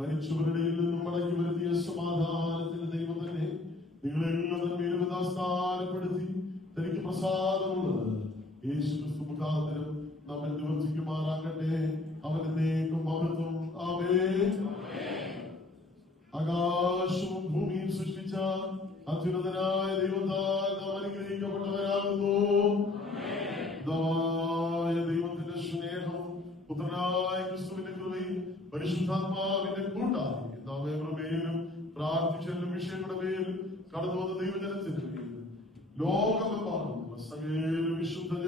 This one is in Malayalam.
മരിച്ചവരുടെയിൽ നിന്നും മടങ്ങി വരുത്തിയ സമാധാനത്തിന്റെ ദൈവം തന്നെ നിങ്ങളെല്ലാം സ്ഥാനപ്പെടുത്തി തനിക്ക് പ്രസാദമുള്ളത് യേശുക്രിസ്തു മുഖാന്തരം നമ്മെ നിവർത്തിക്കുമാറാകട്ടെ. അവനേക്കും മഹത്വം. ആമേൻ. ആകാശവും ഭൂമിയും സൃഷ്ടിച്ച അത്യുന്നതനായ ദൈവത്താൽ നാം അനുഗ്രഹിക്കപ്പെട്ടവരാകുന്നു. ദൈവത്തിന്റെ സ്നേഹവും പുത്രനായ ക്രിസ്തുവിന്റെ കൃപയും പരിശുദ്ധാത്മാവിന്റെ കൂട്ടായി നാം മേലും പ്രാർത്ഥിച്ചെല്ലും വിഷയങ്ങളുടെ മേലും കടന്നു വന്ന ദൈവജനത്തിന്റെ മേലും ലോകമെമ്പാടും സകല വിശുദ്ധ